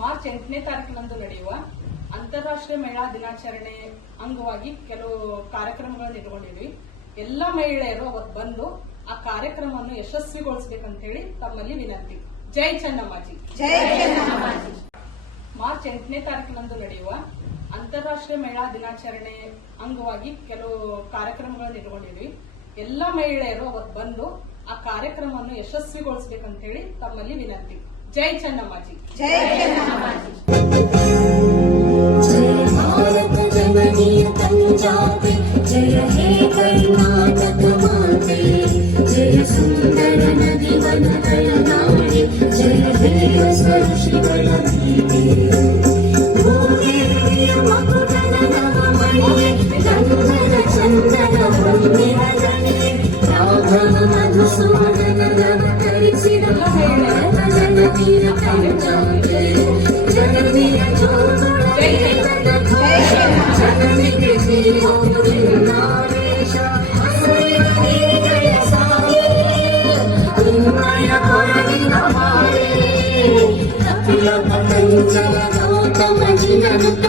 March 8ನೇ ತಾರೀಕಿನಂದು ನಡೆಯುವ ಅಂತಾರಾಷ್ಟ್ರೀಯ ಮಹಿಳಾ ದಿನಾಚರಣೆ ಅಂಗವಾಗಿ ಕೆಲವು ಕಾರ್ಯಕ್ರಮಗಳನ್ನು ಇಟ್ಕೊಂಡಿದ್ವಿ. ಎಲ್ಲ ಮಹಿಳೆಯರು ಅವತ್ತು ಬಂದು ಆ ಕಾರ್ಯಕ್ರಮವನ್ನು ಯಶಸ್ವಿಗೊಳಿಸಬೇಕಂತ ಹೇಳಿ ತಮ್ಮಲ್ಲಿ ವಿನಂತಿ. ಜೈ ಚೆನ್ನಮ್ಮಾಜಿ. ಮಾರ್ಚ್ 8ನೇ ತಾರೀಕಿನಂದು ನಡೆಯುವ ಅಂತಾರಾಷ್ಟ್ರೀಯ ಮಹಿಳಾ ದಿನಾಚರಣೆ ಅಂಗವಾಗಿ ಕೆಲವು ಕಾರ್ಯಕ್ರಮಗಳನ್ನು ಇಟ್ಕೊಂಡಿದ್ವಿ. ಎಲ್ಲ ಮಹಿಳೆಯರು ಅವತ್ತು ಬಂದು ಆ ಕಾರ್ಯಕ್ರಮವನ್ನು ಯಶಸ್ವಿಗೊಳಿಸಬೇಕಂತ ಹೇಳಿ ತಮ್ಮಲ್ಲಿ ವಿನಂತಿ. ಜೈ ಚೆನ್ನಮ್ಮಾಜಿ. ಜಯ ಭಾರತ ಜನನೀಯ ಪಂಜಾಬಿ, ಜಯ ಹೇ ಕರ್ನಾಟಕ ಮಾತೆ, ಜಯ ಸುಂದರ ನದಿ ವನಗಳ ನಾಡಿ, ಜಯ ಹೇ ಋಷಿಗಳ ಭೀಮೆ, ಭೂದೇವಿಯ ಮಗುಟನ ನವಮಣಿಯೇ, ಗಂಧದ ಚಂದನ ಹೊನ್ನಿನ ಗಣಿಯೇ, ರಾಘವ ಮಧುಸೂದನ ಅವತರಿಸಿದ ಭಾರತ ಜನನೀಯ ಪಂಜಾಬಿ, ಜನನೀಯ ಜೋಗುಳ ಜನನಿಗೆ ಜೀವೋನ್ನಾವೇಶ, ಹಸುರಿನ ಸಾಯೇ ಉನ್ಮಯ ಕೊರಗಿನ ಮಾರೇ, ಕಪಿಲ ಪತಂಜಲ ಗೌತಮ ಜಿನನುತ